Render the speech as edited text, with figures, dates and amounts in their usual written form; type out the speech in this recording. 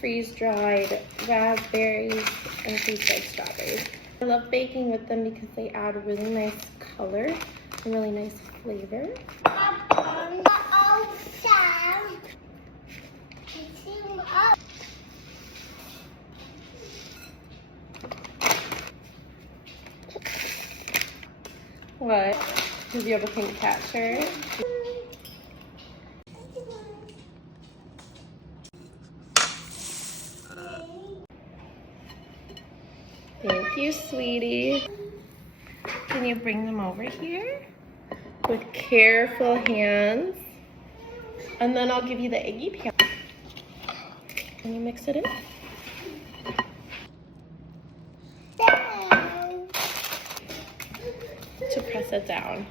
freeze-dried raspberries and freeze-dried strawberries. I love baking with them because they add a really nice color and really nice flavor. What? Because you have a pink cat shirt? Thank you, sweetie. Can you bring them over here? With careful hands. And then I'll give you the eggy pan. Can you mix it in? To press it down.